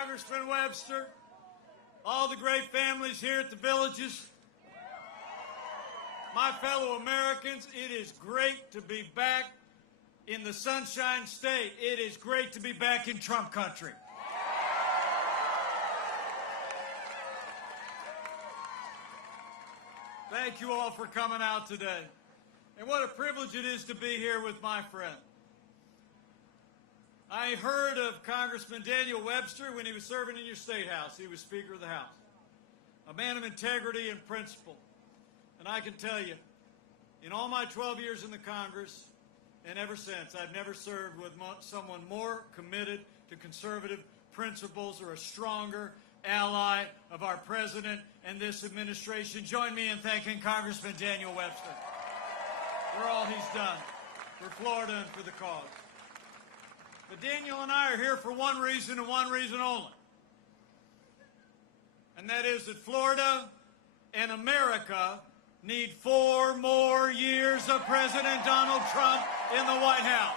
Congressman Webster, all the great families here at the villages, my fellow Americans, it is great to be back in the Sunshine State. It is great to be back in Trump country. Thank you all for coming out today. And what a privilege it is to be here with my friend. I heard of Congressman Daniel Webster when he was serving in your state house. He was Speaker of the House, a man of integrity and principle. And I can tell you, in all my 12 years in the Congress and ever since, I've never served with someone more committed to conservative principles or a stronger ally of our president and this administration. Join me in thanking Congressman Daniel Webster for all he's done for Florida and for the cause. But Daniel and I are here for one reason and one reason only. And that is that Florida and America need 4 more years of President Donald Trump in the White House.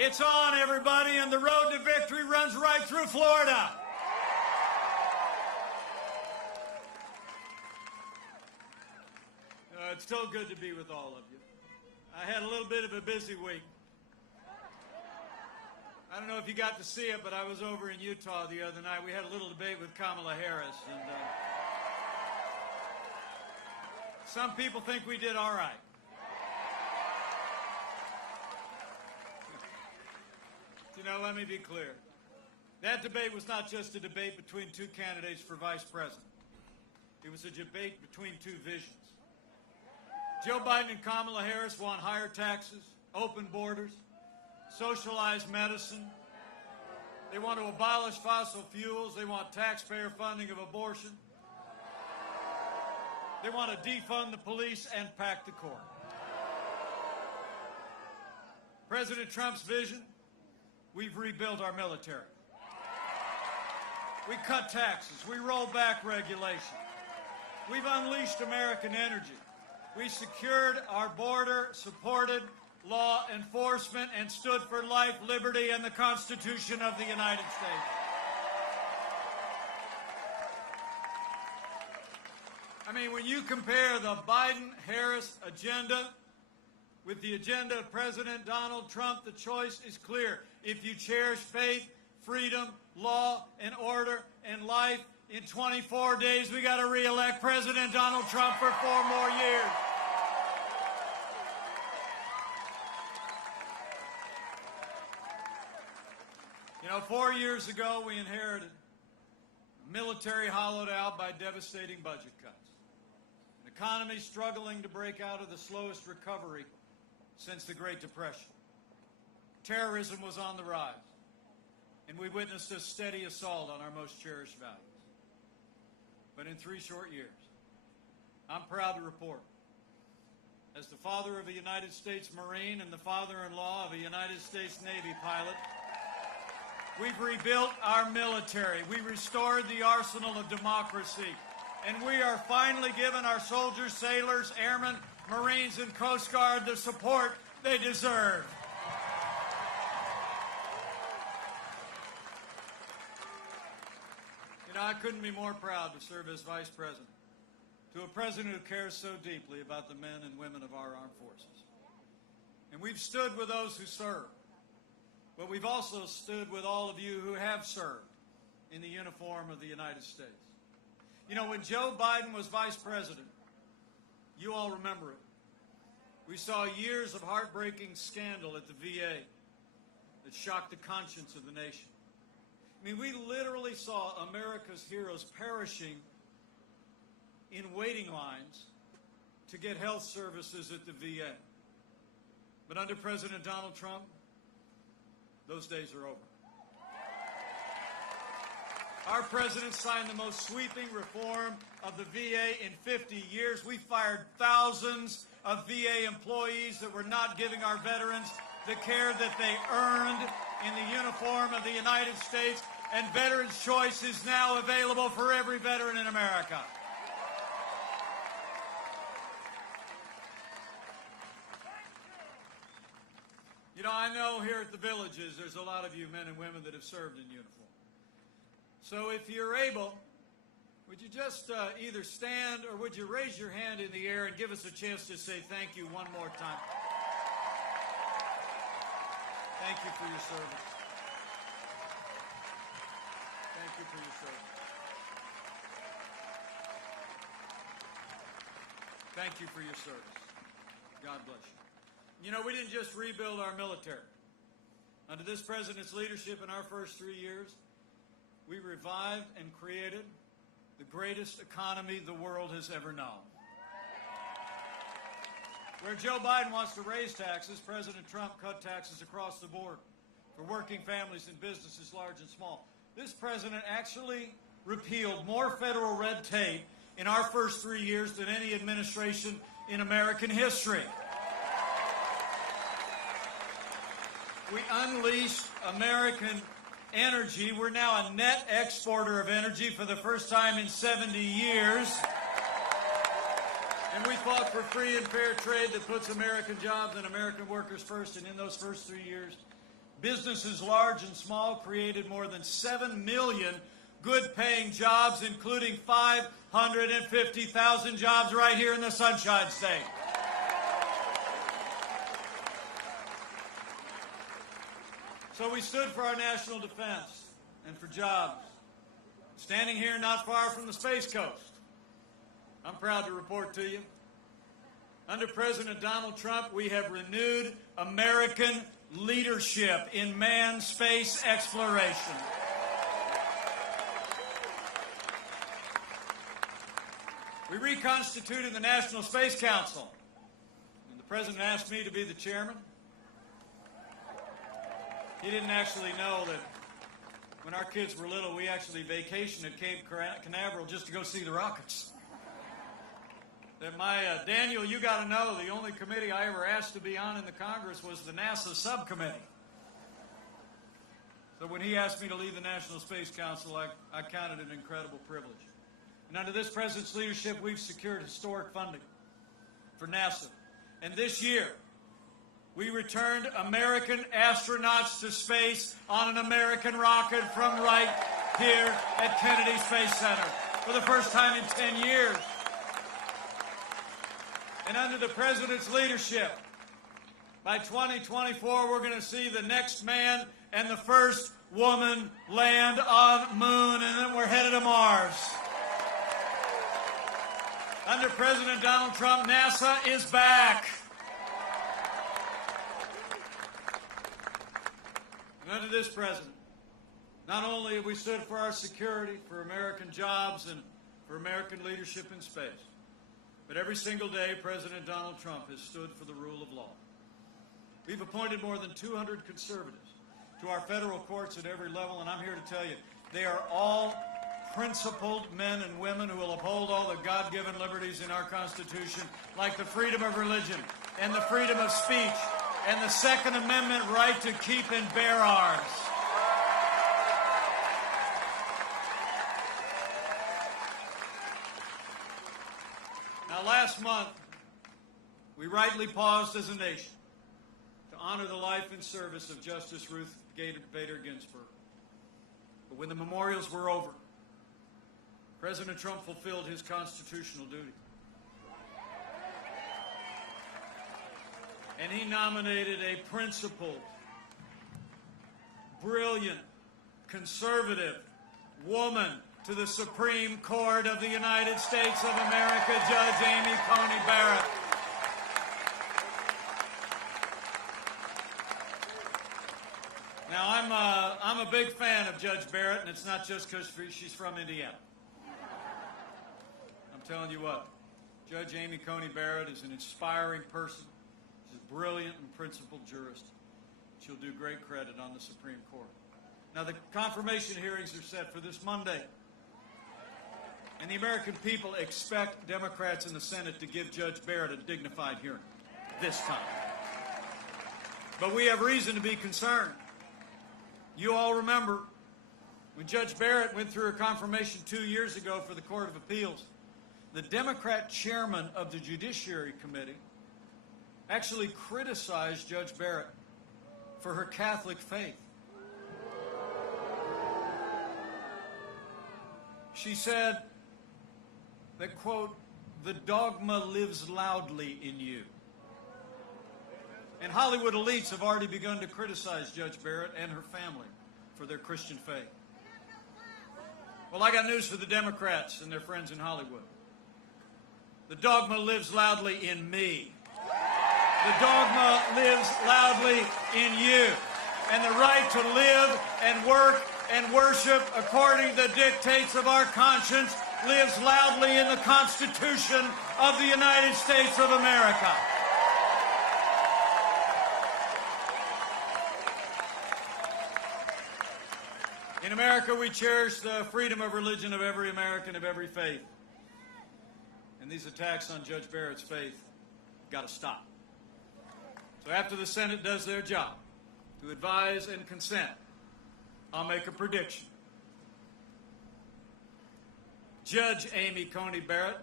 It's on, everybody, and the road to victory runs right through Florida. It's so good to be with all of you. I had a little bit of a busy week. I don't know if you got to see it, but I was over in Utah the other night. We had a little debate with Kamala Harris, and some people think we did all right. You know, let me be clear. That debate was not just a debate between 2 candidates for vice president. It was a debate between 2 visions. Joe Biden and Kamala Harris want higher taxes, open borders, socialized medicine. They want to abolish fossil fuels. They want taxpayer funding of abortion. They want to defund the police and pack the court. President Trump's vision: we've rebuilt our military. We cut taxes. We rolled back regulation. We've unleashed American energy. We secured our border, supported law enforcement, and stood for life, liberty, and the Constitution of the United States. I mean, when you compare the Biden-Harris agenda with the agenda of President Donald Trump, the choice is clear. If you cherish faith, freedom, law, and order, and life, in 24 days, we got to re-elect President Donald Trump for 4 more years. You know, 4 years ago, we inherited a military hollowed out by devastating budget cuts, an economy struggling to break out of the slowest recovery since the Great Depression. Terrorism was on the rise, and we witnessed a steady assault on our most cherished values. But in 3 short years, I'm proud to report, as the father of a United States Marine and the father-in-law of a United States Navy pilot, we've rebuilt our military. We restored the arsenal of democracy. And we are finally giving our soldiers, sailors, airmen, Marines, and Coast Guard the support they deserve. You know, I couldn't be more proud to serve as Vice President to a president who cares so deeply about the men and women of our armed forces. And we've stood with those who serve, but we've also stood with all of you who have served in the uniform of the United States. You know, when Joe Biden was Vice President, you all remember it, we saw years of heartbreaking scandal at the VA that shocked the conscience of the nation. I mean, we literally saw America's heroes perishing in waiting lines to get health services at the VA. But under President Donald Trump, those days are over. Our president signed the most sweeping reform of the VA in 50 years. We fired thousands of VA employees that were not giving our veterans the care that they earned in the uniform of the United States. and Veterans Choice is now available for every veteran in America. You know, I know here at the Villages there's a lot of you men and women that have served in uniform. So if you're able, would you just either stand or would you raise your hand in the air and give us a chance to say thank you one more time? Thank you for your service. Thank you for your service. Thank you for your service. God bless you. You know, we didn't just rebuild our military. Under this president's leadership in our first 3 years, we revived and created the greatest economy the world has ever known. Where Joe Biden wants to raise taxes, President Trump cut taxes across the board for working families and businesses large and small. This president actually repealed more federal red tape in our first 3 years than any administration in American history. We unleashed American energy. We're now a net exporter of energy for the first time in 70 years. And we fought for free and fair trade that puts American jobs and American workers first. And in those first 3 years, businesses large and small created more than 7 million good-paying jobs, including 550,000 jobs right here in the Sunshine State. So we stood for our national defense and for jobs, standing here not far from the Space Coast. I'm proud to report to you, under President Donald Trump, we have renewed American leadership in manned space exploration. We reconstituted the National Space Council, and the President asked me to be the chairman. He didn't actually know that when our kids were little, we actually vacationed at Cape Canaveral just to go see the rockets. That Daniel, you got to know, the only committee I ever asked to be on in the Congress was the NASA subcommittee. So when he asked me to lead the National Space Council, I counted it an incredible privilege. And under this president's leadership, we've secured historic funding for NASA. And this year, we returned American astronauts to space on an American rocket from right here at Kennedy Space Center for the first time in 10 years. And under the president's leadership, by 2024, we're going to see the next man and the first woman land on the moon, and then we're headed to Mars. Under President Donald Trump, NASA is back. And under this president, not only have we stood for our security, for American jobs, and for American leadership in space, but every single day, President Donald Trump has stood for the rule of law. We've appointed more than 200 conservatives to our federal courts at every level, and I'm here to tell you, they are all principled men and women who will uphold all the God-given liberties in our Constitution, like the freedom of religion and the freedom of speech and the Second Amendment right to keep and bear arms. Now, last month, we rightly paused as a nation to honor the life and service of Justice Ruth Bader Ginsburg. But when the memorials were over, President Trump fulfilled his constitutional duty. And he nominated a principled, brilliant, conservative woman to the Supreme Court of the United States of America, Judge Amy Coney Barrett. Now, I'm a big fan of Judge Barrett, and it's not just because she's from Indiana. I'm telling you what, Judge Amy Coney Barrett is an inspiring person. She's a brilliant and principled jurist. She'll do great credit on the Supreme Court. Now, the confirmation hearings are set for this Monday. And the American people expect Democrats in the Senate to give Judge Barrett a dignified hearing this time. But we have reason to be concerned. You all remember When Judge Barrett went through her confirmation 2 years ago for the Court of Appeals, the Democrat chairman of the Judiciary Committee actually criticized Judge Barrett for her Catholic faith. She said that, quote, "the dogma lives loudly in you." And Hollywood elites have already begun to criticize Judge Barrett and her family for their Christian faith. Well, I got news for the Democrats and their friends in Hollywood. The dogma lives loudly in me. The dogma lives loudly in you. And the right to live and work and worship according to the dictates of our conscience lives loudly in the Constitution of the United States of America. In America, we cherish the freedom of religion of every American of every faith. And these attacks on Judge Barrett's faith got to stop. So after the Senate does their job to advise and consent, I'll make a prediction. Judge Amy Coney Barrett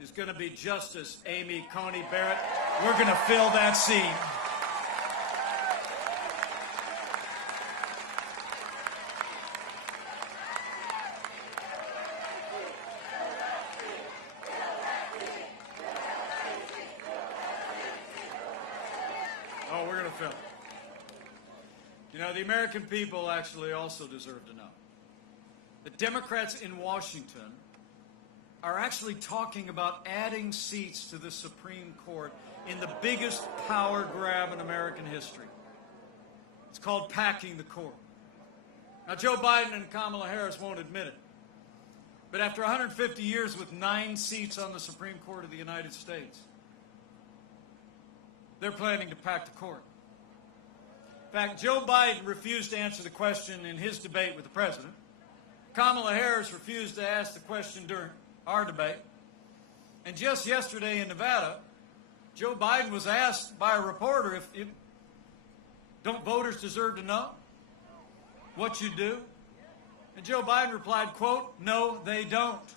is going to be Justice Amy Coney Barrett. We're going to fill that seat. Oh, we're going to fill it. You know, the American people actually also deserve to know that Democrats in Washington are actually talking about adding seats to the Supreme Court in the biggest power grab in American history. It's called packing the court. Now, Joe Biden and Kamala Harris won't admit it, but after 150 years with 9 seats on the Supreme Court of the United States, they're planning to pack the court. In fact, Joe Biden refused to answer the question in his debate with the president. Kamala Harris refused to ask the question during our debate. And just yesterday in Nevada, Joe Biden was asked by a reporter if don't voters deserve to know what you do? And Joe Biden replied, quote, "No, they don't."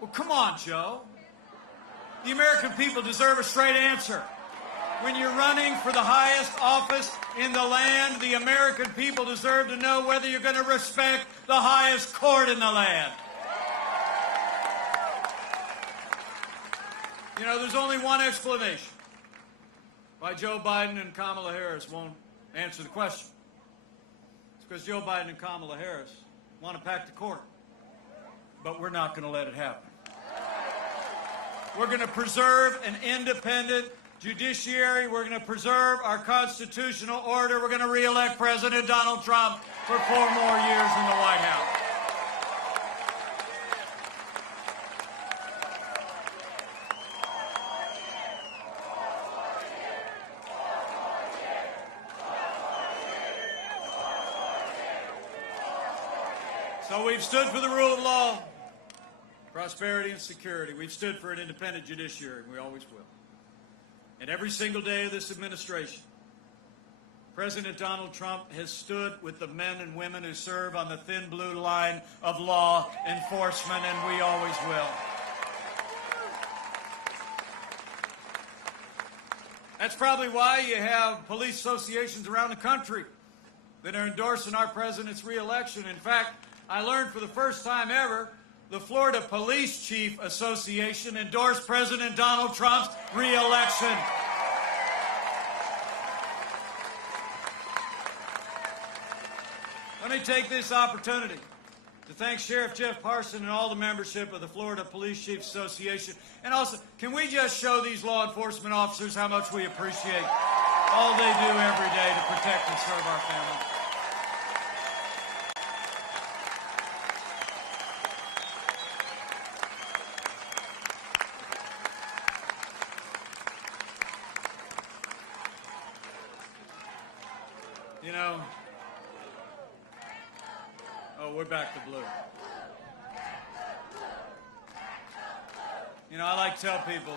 Well, come on, Joe. The American people deserve a straight answer. When you're running for the highest office in the land, the American people deserve to know whether you're going to respect the highest court in the land. You know, there's only one explanation why Joe Biden and Kamala Harris won't answer the question. It's because Joe Biden and Kamala Harris want to pack the court. But we're not going to let it happen. We're going to preserve an independent judiciary. We're going to preserve our constitutional order. We're going to re-elect President Donald Trump for 4 more years in the White House. So we've stood for the rule of law, prosperity, and security. We've stood for an independent judiciary, and we always will. And every single day of this administration, President Donald Trump has stood with the men and women who serve on the thin blue line of law enforcement, and we always will. That's probably why you have police associations around the country that are endorsing our president's re-election. In fact, I learned for the first time ever, the Florida Police Chief Association endorsed President Donald Trump's re-election. Let me take this opportunity to thank Sheriff Jeff Parson and all the membership of the Florida Police Chiefs Association. And also, can we just show these law enforcement officers how much we appreciate all they do every day to protect and serve our families? You know, oh, we're back to blue. You know, I like to tell people,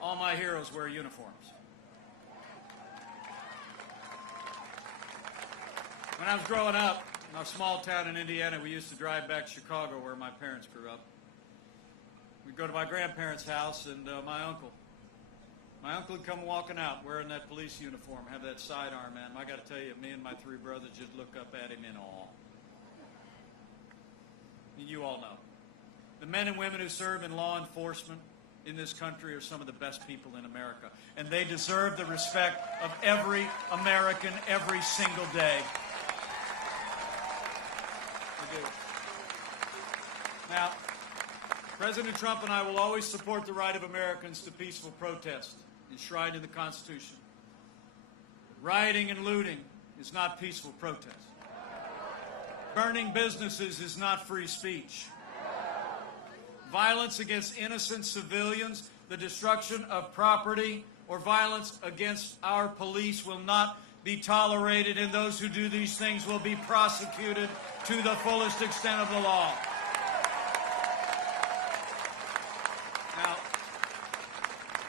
all my heroes wear uniforms. When I was growing up in a small town in Indiana, we used to drive back to Chicago where my parents grew up. We'd go to my grandparents' house and my uncle would come walking out wearing that police uniform, have that sidearm man. I got to tell you, me and my three brothers just look up at him in awe. And you all know. The men and women who serve in law enforcement in this country are some of the best people in America. And they deserve the respect of every American every single day. They do. Now, President Trump and I will always support the right of Americans to peaceful protest enshrined in the Constitution. Rioting and looting is not peaceful protest. Burning businesses is not free speech. Violence against innocent civilians, the destruction of property, or violence against our police will not be tolerated, and those who do these things will be prosecuted to the fullest extent of the law. Now,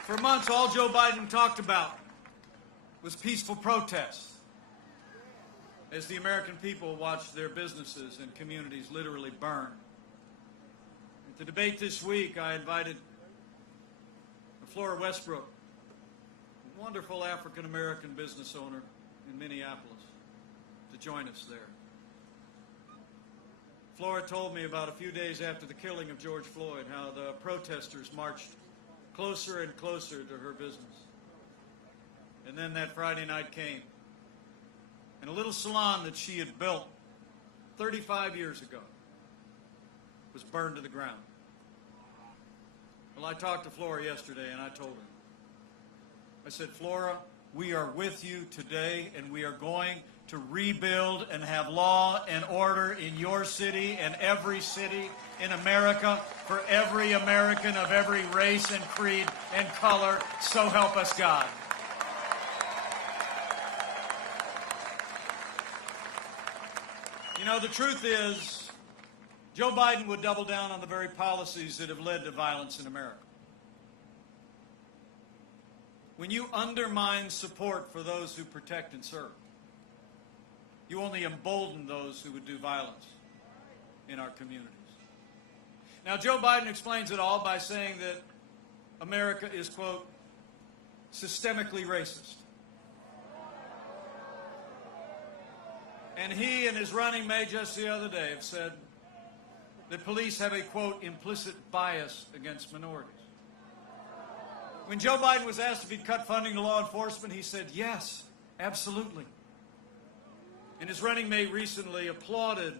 for months, all Joe Biden talked about was peaceful protests as the American people watched their businesses and communities literally burn. At the debate this week, I invited Flora Westbrook, a wonderful African-American business owner in Minneapolis, to join us there. Flora told me about a few days after the killing of George Floyd how the protesters marched closer and closer to her business. And then that Friday night came, and a little salon that she had built 35 years ago was burned to the ground. Well, I talked to Flora yesterday, and I told her, I said, Flora, we are with you today, and we are going to rebuild and have law and order in your city and every city in America for every American of every race and creed and color. So help us God. You know, the truth is, Joe Biden would double down on the very policies that have led to violence in America. When you undermine support for those who protect and serve, you only embolden those who would do violence in our communities. Now, Joe Biden explains it all by saying that America is, quote, systemically racist. And he and his running mate just the other day have said that police have a, quote, implicit bias against minorities. When Joe Biden was asked if he'd cut funding to law enforcement, he said, yes, absolutely. And his running mate recently applauded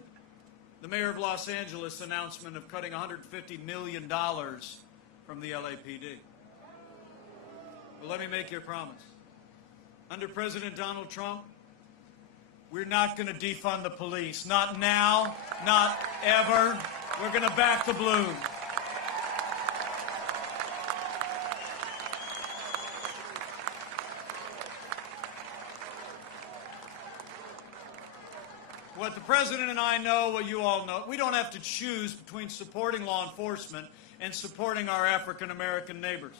the mayor of Los Angeles' announcement of cutting $150 million from the LAPD. Well, let me make you a promise. Under President Donald Trump, we're not going to defund the police. Not now, not ever. We're going to back the blue. What the President and I know, what you all know, we don't have to choose between supporting law enforcement and supporting our African-American neighbors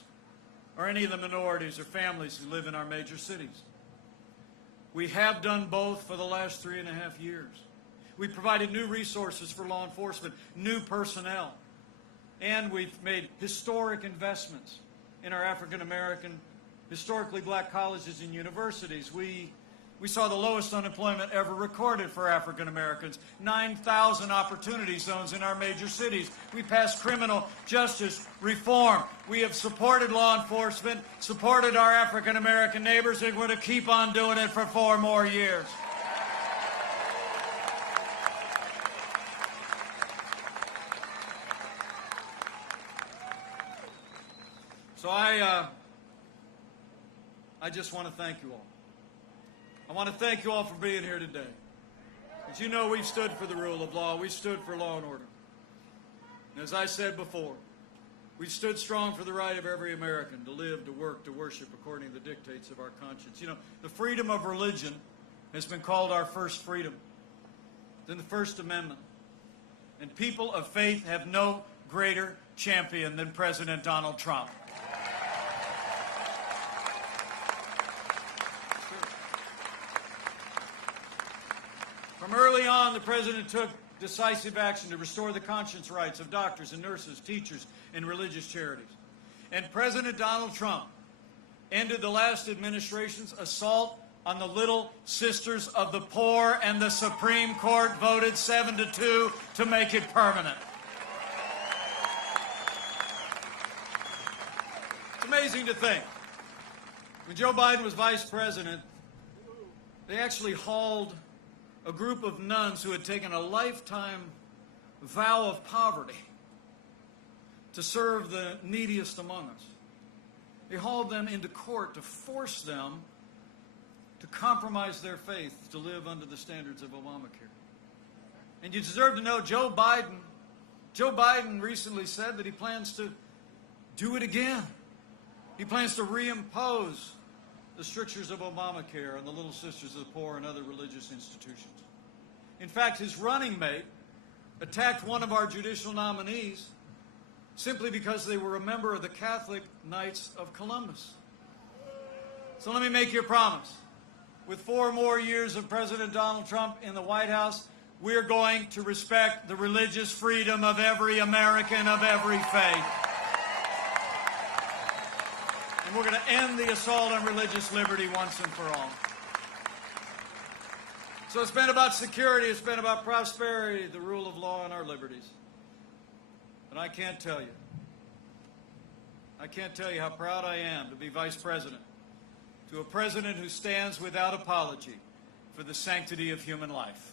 or any of the minorities or families who live in our major cities. We have done both for the last 3.5 years. We provided new resources for law enforcement, new personnel, and we've made historic investments in our African-American, historically black colleges and universities. We saw the lowest unemployment ever recorded for African Americans, 9,000 opportunity zones in our major cities. We passed criminal justice reform. We have supported law enforcement, supported our African American neighbors, and we're going to keep on doing it for 4 more years. So I just want to thank you all. I want to thank you all for being here today. As you know, we've stood for the rule of law. We stood for law and order. And as I said before, we stood strong for the right of every American to live, to work, to worship according to the dictates of our conscience. You know, the freedom of religion has been called our first freedom than the First Amendment. And people of faith have no greater champion than President Donald Trump. on, the President took decisive action to restore the conscience rights of doctors and nurses, teachers, and religious charities. And President Donald Trump ended the last administration's assault on the little sisters of the poor, and the Supreme Court voted 7-2 to make it permanent. It's amazing to think. When Joe Biden was vice president, they actually hauled a group of nuns who had taken a lifetime vow of poverty to serve the neediest among us. They hauled them into court to force them to compromise their faith to live under the standards of Obamacare. And you deserve to know Joe Biden recently said that he plans to do it again. He plans to reimpose the strictures of Obamacare on the Little Sisters of the Poor and other religious institutions. In fact, his running mate attacked one of our judicial nominees simply because they were a member of the Catholic Knights of Columbus. So let me make you a promise. With 4 more years of President Donald Trump in the White House, we're going to respect the religious freedom of every American of every faith. And we're going to end the assault on religious liberty once and for all. So it's been about security, it's been about prosperity, the rule of law, and our liberties. But I can't tell you how proud I am to be vice president to a president who stands without apology for the sanctity of human life.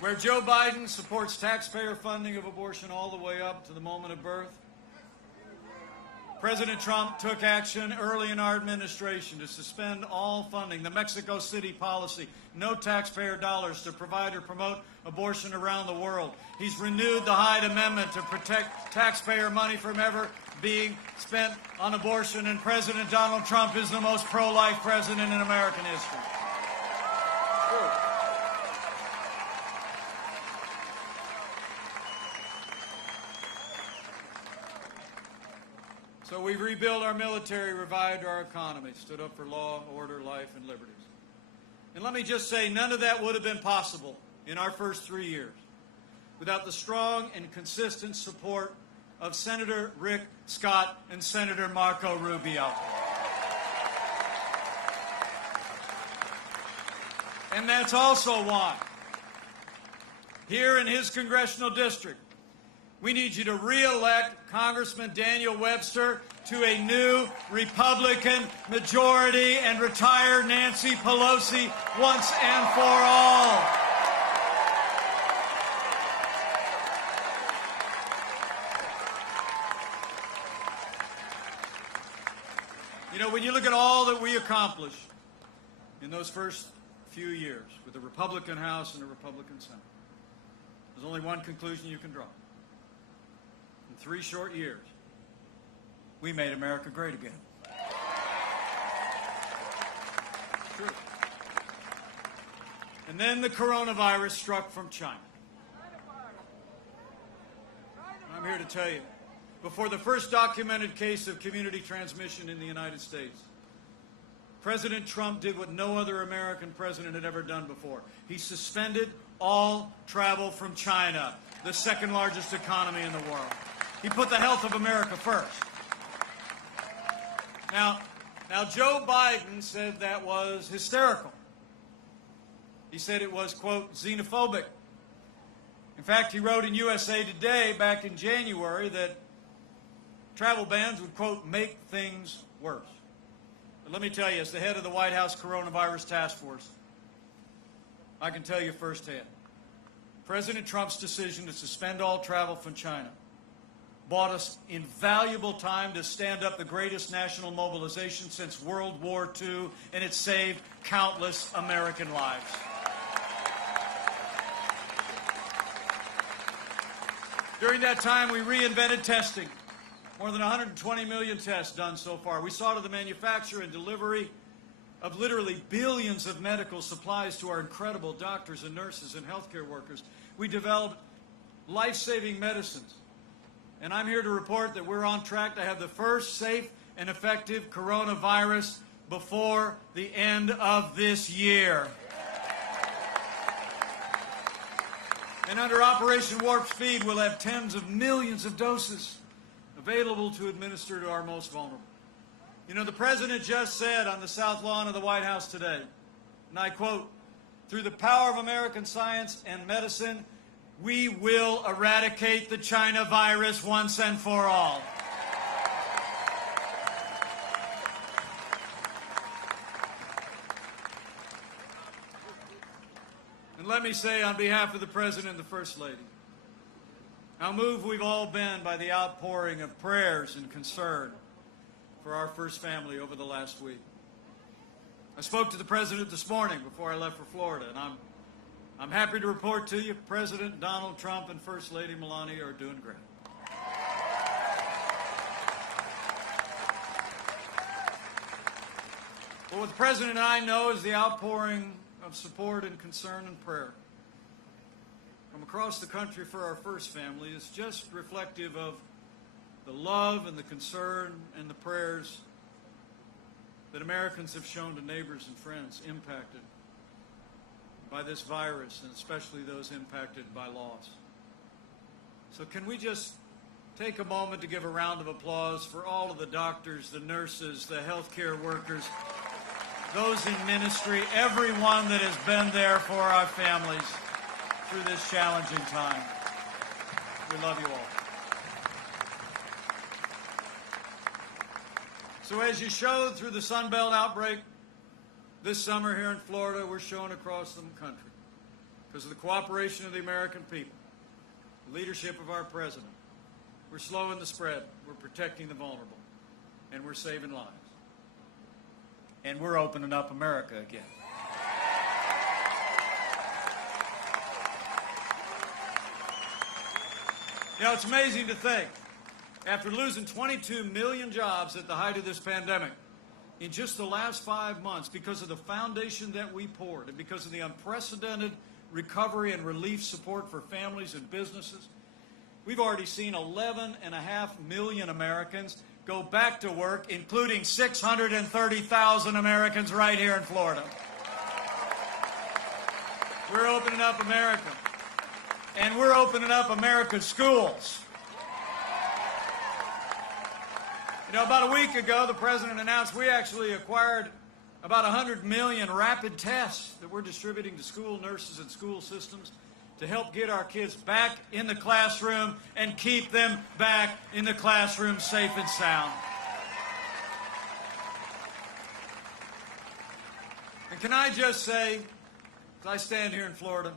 Where Joe Biden supports taxpayer funding of abortion all the way up to the moment of birth, President Trump took action early in our administration to suspend all funding, the Mexico City policy, no taxpayer dollars to provide or promote abortion around the world. He's renewed the Hyde Amendment to protect taxpayer money from ever being spent on abortion, and President Donald Trump is the most pro-life president in American history. So we've rebuilt our military, revived our economy, stood up for law, order, life, and liberties. And let me just say, none of that would have been possible in our first 3 years without the strong and consistent support of Senator Rick Scott and Senator Marco Rubio. And that's also why, here in his congressional district, we need you to re-elect Congressman Daniel Webster to a new Republican majority and retire Nancy Pelosi once and for all. You know, when you look at all that we accomplished in those first few years with a Republican House and a Republican Senate, there's only one conclusion you can draw. In 3 short years, we made America great again. True. And then the coronavirus struck from China. I'm here to tell you, before the first documented case of community transmission in the United States, President Trump did what no other American president had ever done before. He suspended all travel from China, the second largest economy in the world. He put the health of America first. Now Joe Biden said that was hysterical. He said it was, quote, xenophobic. In fact, he wrote in USA Today back in January that travel bans would, quote, make things worse. But let me tell you, as the head of the White House Coronavirus Task Force, I can tell you firsthand, President Trump's decision to suspend all travel from China bought us invaluable time to stand up the greatest national mobilization since World War II, and it saved countless American lives. During that time, we reinvented testing. More than 120 million tests done so far. We saw to the manufacture and delivery of literally billions of medical supplies to our incredible doctors and nurses and healthcare workers. We developed life-saving medicines. And I'm here to report that we're on track to have the first safe and effective coronavirus before the end of this year. And under Operation Warp Speed, we'll have tens of millions of doses available to administer to our most vulnerable. You know, the President just said on the South Lawn of the White House today, and I quote, "Through the power of American science and medicine, we will eradicate the China virus once and for all." And let me say on behalf of the President and the First Lady, how moved we've all been by the outpouring of prayers and concern for our first family over the last week. I spoke to the President this morning before I left for Florida, and I'm happy to report to you President Donald Trump and First Lady Melania are doing great. But what the President and I know is the outpouring of support and concern and prayer from across the country for our first family is just reflective of the love and the concern and the prayers that Americans have shown to neighbors and friends impacted by this virus, and especially those impacted by loss. So can we just take a moment to give a round of applause for all of the doctors, the nurses, the healthcare workers, those in ministry, everyone that has been there for our families through this challenging time. We love you all. So as you showed through the Sun Belt outbreak this summer here in Florida, we're showing across the country because of the cooperation of the American people, the leadership of our President. We're slowing the spread, we're protecting the vulnerable, and we're saving lives. And we're opening up America again. You know, it's amazing to think, after losing 22 million jobs at the height of this pandemic, in just the last 5 months, because of the foundation that we poured and because of the unprecedented recovery and relief support for families and businesses, we've already seen 11.5 million Americans go back to work, including 630,000 Americans right here in Florida. We're opening up America. And we're opening up America's schools. You know, about a week ago, the President announced we actually acquired about 100 million rapid tests that we're distributing to school nurses and school systems to help get our kids back in the classroom and keep them back in the classroom safe and sound. And can I just say, as I stand here in Florida,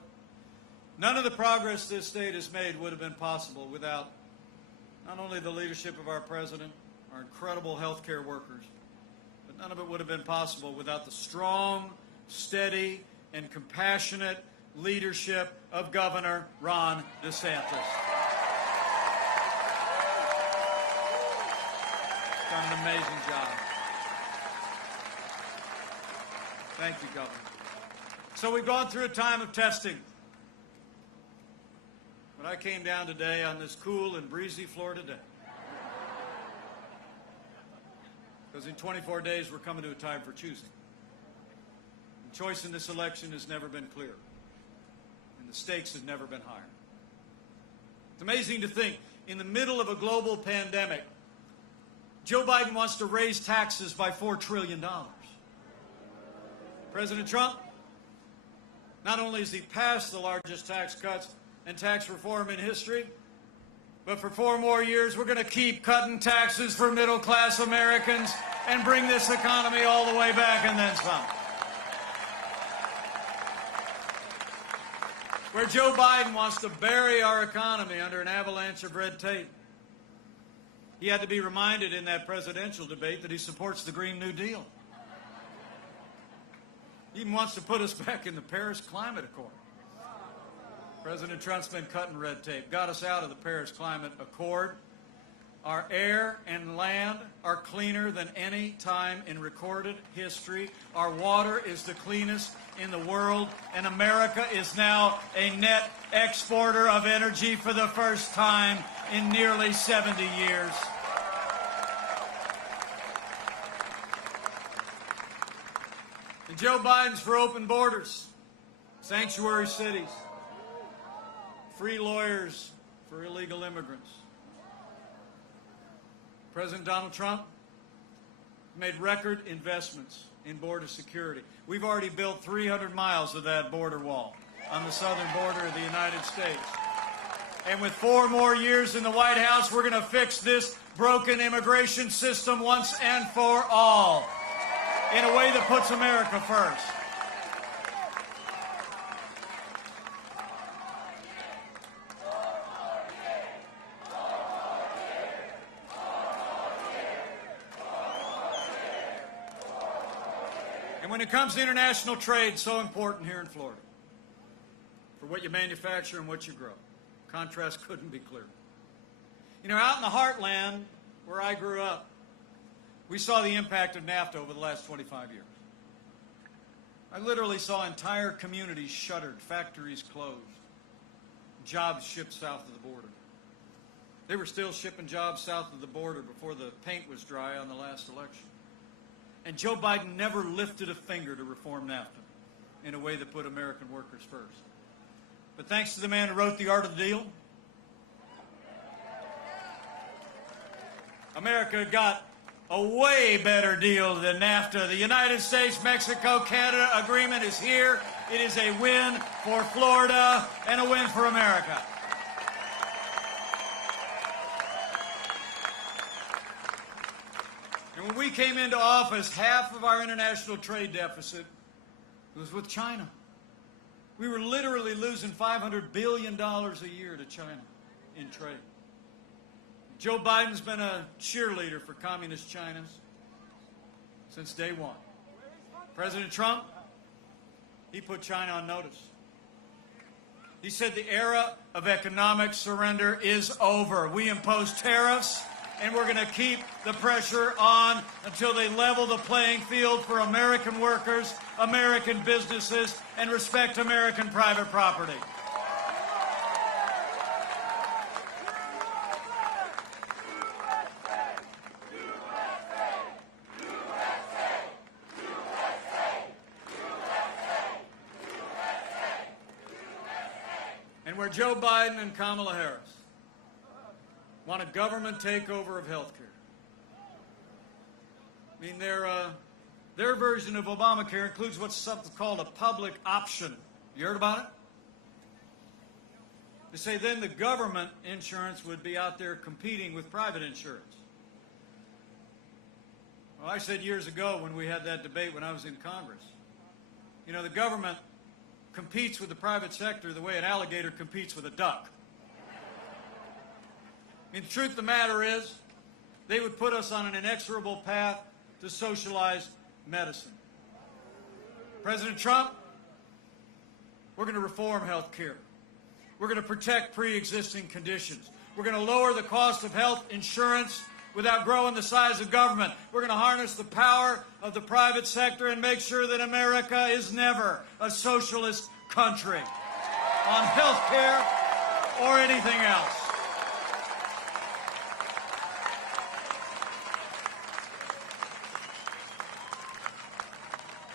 none of the progress this state has made would have been possible without not only the leadership of our President, our incredible healthcare workers, but none of it would have been possible without the strong, steady, and compassionate leadership of Governor Ron DeSantis. Done an amazing job. Thank you, Governor. So we've gone through a time of testing. But I came down today on this cool and breezy Florida day. Because in 24 days, we're coming to a time for choosing. The choice in this election has never been clearer. And the stakes have never been higher. It's amazing to think, in the middle of a global pandemic, Joe Biden wants to raise taxes by $4 trillion. President Trump, not only has he passed the largest tax cuts and tax reform in history, but for 4 more years, we're going to keep cutting taxes for middle-class Americans and bring this economy all the way back and then some. Where Joe Biden wants to bury our economy under an avalanche of red tape, he had to be reminded in that presidential debate that he supports the Green New Deal. He even wants to put us back in the Paris Climate Accord. President Trump's been cutting red tape, got us out of the Paris Climate Accord. Our air and land are cleaner than any time in recorded history. Our water is the cleanest in the world, and America is now a net exporter of energy for the first time in nearly 70 years. And Joe Biden's for open borders, sanctuary cities, free lawyers for illegal immigrants. President Donald Trump made record investments in border security. We've already built 300 miles of that border wall on the southern border of the United States. And with 4 more years in the White House, we're going to fix this broken immigration system once and for all in a way that puts America first. And when it comes to international trade, so important here in Florida, for what you manufacture and what you grow. Contrast couldn't be clearer. You know, out in the heartland where I grew up, we saw the impact of NAFTA over the last 25 years. I literally saw entire communities shuttered, factories closed, jobs shipped south of the border. They were still shipping jobs south of the border before the paint was dry on the last election. And Joe Biden never lifted a finger to reform NAFTA in a way that put American workers first. But thanks to the man who wrote The Art of the Deal, America got a way better deal than NAFTA. The United States-Mexico-Canada agreement is here. It is a win for Florida and a win for America. And when we came into office, half of our international trade deficit was with China. We were literally losing $500 billion a year to China in trade. Joe Biden's been a cheerleader for communist China since day one. President Trump, he put China on notice. He said the era of economic surrender is over. We impose tariffs, and we're going to keep the pressure on until they level the playing field for American workers, American businesses, and respect American private property. And where Joe Biden and Kamala Harris want a government takeover of health care. I mean, their version of Obamacare includes what's something called a public option. You heard about it? They say then the government insurance would be out there competing with private insurance. Well, I said years ago when we had that debate when I was in Congress, you know, the government competes with the private sector the way an alligator competes with a duck. I mean, the truth of the matter is, they would put us on an inexorable path to socialized medicine. President Trump, we're going to reform health care. We're going to protect pre-existing conditions. We're going to lower the cost of health insurance without growing the size of government. We're going to harness the power of the private sector and make sure that America is never a socialist country on health care or anything else.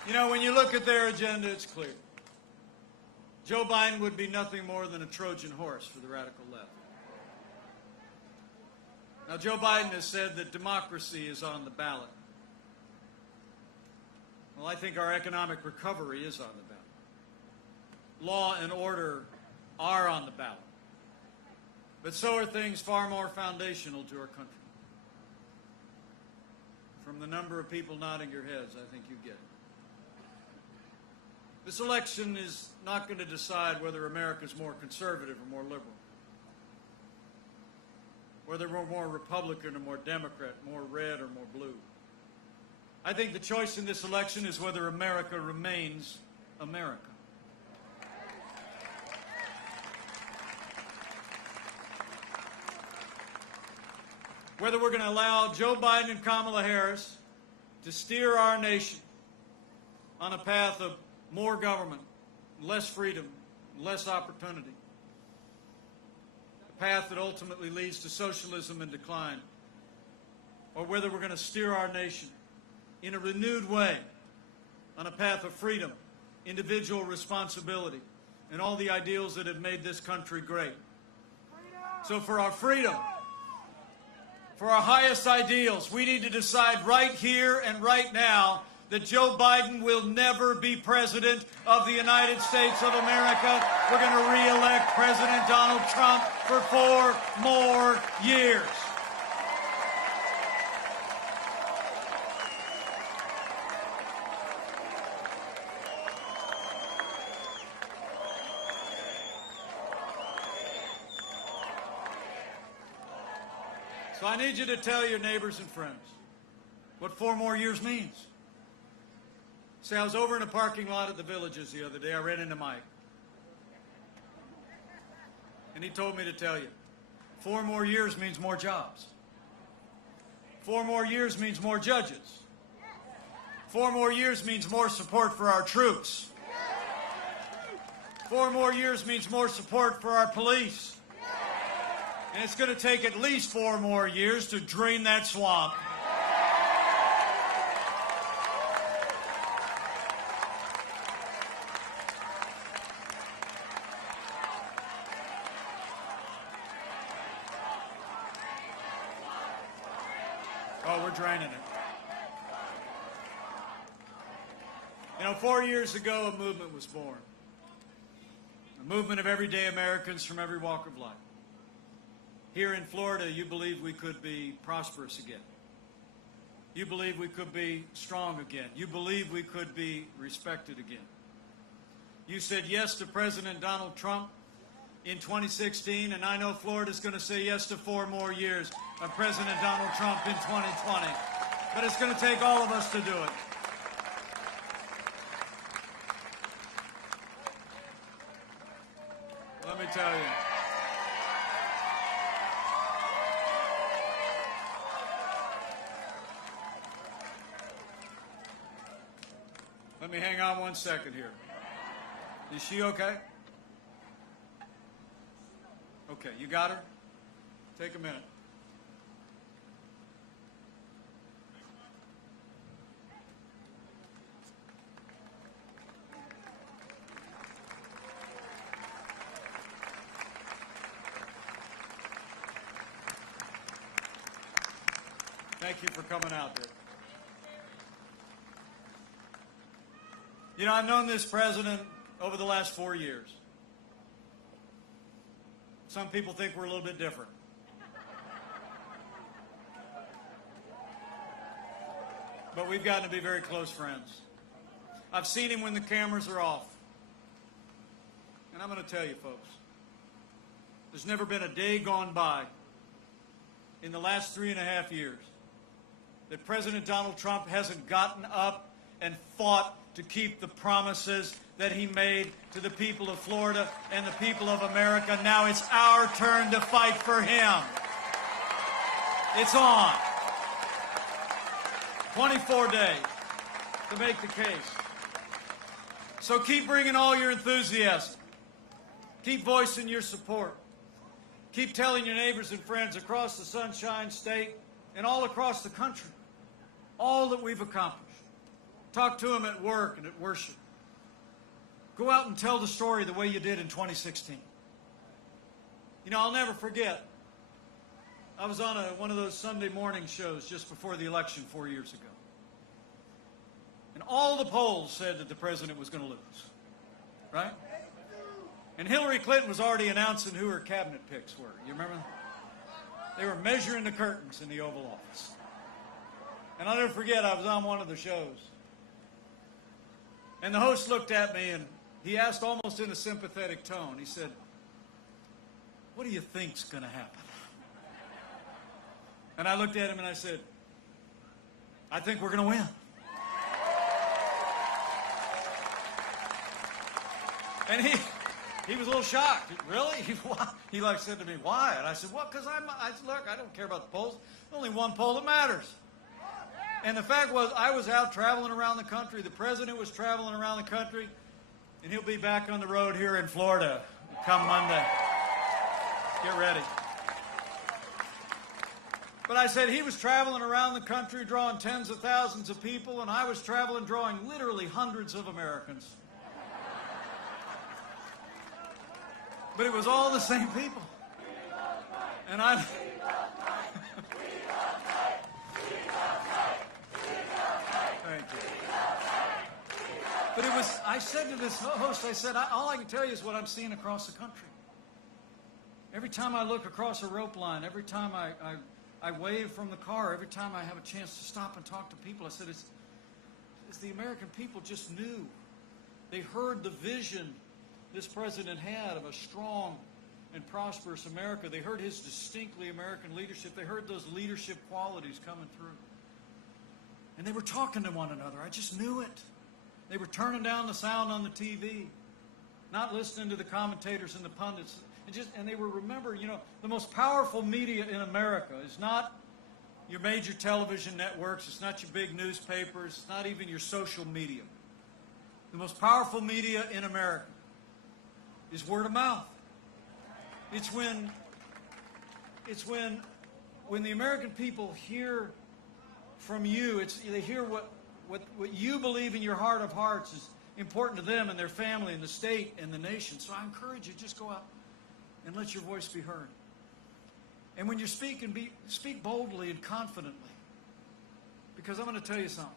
You know, when you look at their agenda, it's clear. Joe Biden would be nothing more than a Trojan horse for the radical left. Now, Joe Biden has said that democracy is on the ballot. Well, I think our economic recovery is on the ballot. Law and order are on the ballot. But so are things far more foundational to our country. From the number of people nodding your heads, I think you get it. This election is not going to decide whether America is more conservative or more liberal, whether we're more Republican or more Democrat, more red or more blue. I think the choice in this election is whether America remains America. Whether we're going to allow Joe Biden and Kamala Harris to steer our nation on a path of more government, less freedom, less opportunity. A path that ultimately leads to socialism and decline. Or whether we're going to steer our nation in a renewed way on a path of freedom, individual responsibility, and all the ideals that have made this country great. So for our freedom, for our highest ideals, we need to decide right here and right now that Joe Biden will never be President of the United States of America. We're going to re-elect President Donald Trump for 4 more years. So I need you to tell your neighbors and friends what 4 more years means. See, I was over in a parking lot at the Villages the other day. I ran into Mike. And he told me to tell you, 4 more years means more jobs. 4 more years means more judges. 4 more years means more support for our troops. 4 more years means more support for our police. And it's going to take at least 4 more years to drain that swamp. Oh, we're draining it. You know, 4 years ago, a movement was born. A movement of everyday Americans from every walk of life. Here in Florida, you believe we could be prosperous again. You believe we could be strong again. You believe we could be respected again. You said yes to President Donald Trump in 2016, and I know Florida's going to say yes to 4 more years of President Donald Trump in 2020. But it's going to take all of us to do it. Let me tell you. Let me hang on 1 second here. Is she okay? Okay, you got her? Take a minute. Thank you for coming out, Dick. You know, I've known this president over the last 4 years. Some people think we're a little bit different. But we've gotten to be very close friends. I've seen him when the cameras are off. And I'm going to tell you, folks, there's never been a day gone by in the last 3.5 years that President Donald Trump hasn't gotten up and fought to keep the promises that he made to the people of Florida and the people of America. Now it's our turn to fight for him. It's on. 24 days to make the case. So keep bringing all your enthusiasm. Keep voicing your support. Keep telling your neighbors and friends across the Sunshine State and all across the country all that we've accomplished. Talk to them at work and at worship. Go out and tell the story the way you did in 2016. You know, I'll never forget. I was on one of those Sunday morning shows just before the election 4 years ago. And all the polls said that the president was going to lose. Right? And Hillary Clinton was already announcing who her cabinet picks were. You remember? They were measuring the curtains in the Oval Office. And I'll never forget, I was on one of the shows. And the host looked at me and he asked almost in a sympathetic tone. He said, "What do you think's going to happen?" And I looked at him and I said, "I think we're going to win." And he was a little shocked. Really? He like said to me, "Why?" And I said, "Well, because look, I don't care about the polls. There's only one poll that matters." And the fact was, I was out traveling around the country. The president was traveling around the country. And he'll be back on the road here in Florida come Monday. Get ready. But I said he was traveling around the country drawing tens of thousands of people, and I was traveling drawing literally hundreds of Americans. But it was all the same people. And I... Thank you. But it was, I said to this host, I said, all I can tell you is what I'm seeing across the country. Every time I look across a rope line, every time I wave from the car, every time I have a chance to stop and talk to people, I said, it's the American people just knew. They heard the vision this president had of a strong and prosperous America. They heard his distinctly American leadership. They heard those leadership qualities coming through. And they were talking to one another. I just knew it. They were turning down the sound on the TV, not listening to the commentators and the pundits. And they were, remember, you know, the most powerful media in America is not your major television networks, it's not your big newspapers, it's not even your social media. The most powerful media in America is word of mouth. It's when the American people hear from you, they hear what you believe in your heart of hearts is important to them and their family and the state and the nation. So I encourage you, just go out and let your voice be heard. And when you speak, speak boldly and confidently. Because I'm going to tell you something.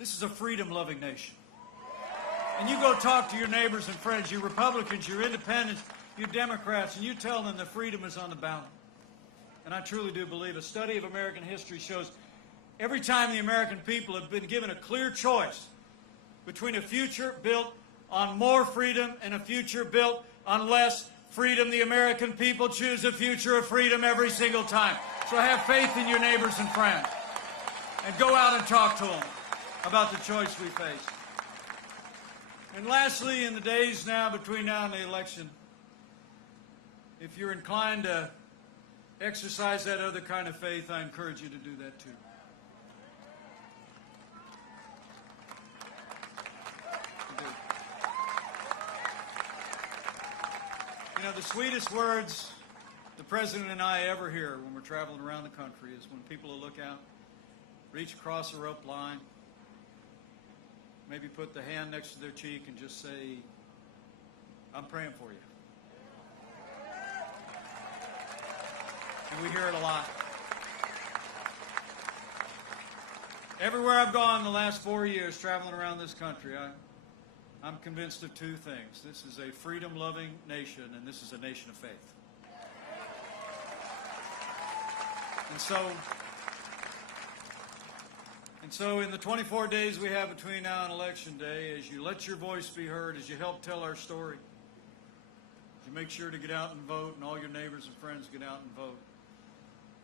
This is a freedom-loving nation. And you go talk to your neighbors and friends, your Republicans, your Independents, your Democrats, and you tell them that freedom is on the ballot. And I truly do believe a study of American history shows every time the American people have been given a clear choice between a future built on more freedom and a future built on less freedom, the American people choose a future of freedom every single time. So have faith in your neighbors and friends. And go out and talk to them about the choice we face. And lastly, in the days now between now and the election, if you're inclined to exercise that other kind of faith, I encourage you to do that too. You know, the sweetest words the President and I ever hear when we're traveling around the country is when people will look out, reach across a rope line, maybe put the hand next to their cheek and just say, I'm praying for you. And we hear it a lot. Everywhere I've gone the last 4 years traveling around this country, I'm convinced of two things. This is a freedom-loving nation, and this is a nation of faith. And so in the 24 days we have between now and Election Day, as you let your voice be heard, as you help tell our story, as you make sure to get out and vote, and all your neighbors and friends get out and vote.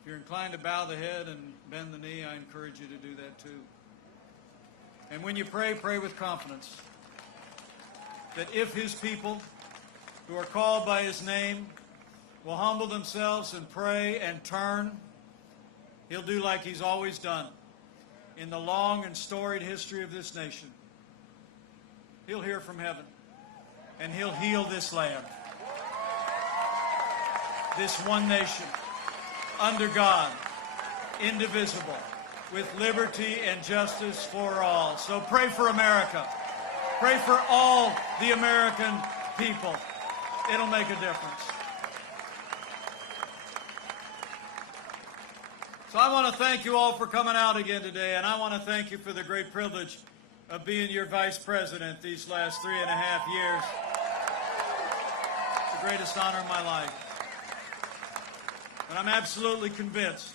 If you're inclined to bow the head and bend the knee, I encourage you to do that too. And when you pray, pray with confidence that if his people who are called by his name will humble themselves and pray and turn, he'll do like he's always done in the long and storied history of this nation. He'll hear from heaven, and he'll heal this land, this one nation, under God, indivisible, with liberty and justice for all. So pray for America. Pray for all the American people. It'll make a difference. So I want to thank you all for coming out again today, and I want to thank you for the great privilege of being your vice president these last 3.5 years. It's the greatest honor of my life. And I'm absolutely convinced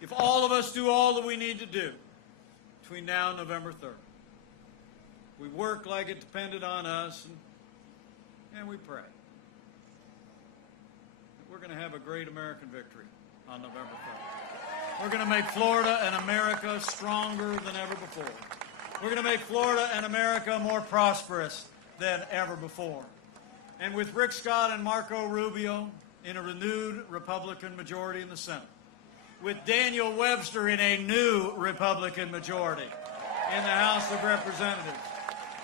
if all of us do all that we need to do between now and November 3rd, we work like it depended on us, and we pray, we're going to have a great American victory on November 3rd. We're going to make Florida and America stronger than ever before. We're going to make Florida and America more prosperous than ever before. And with Rick Scott and Marco Rubio in a renewed Republican majority in the Senate, with Daniel Webster in a new Republican majority in the House of Representatives,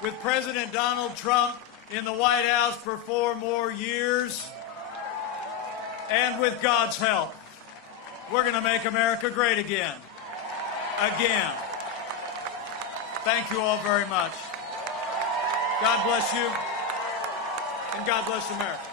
with President Donald Trump in the White House for 4 more years, and with God's help, we're going to make America great again. Again. Thank you all very much. God bless you, and God bless America.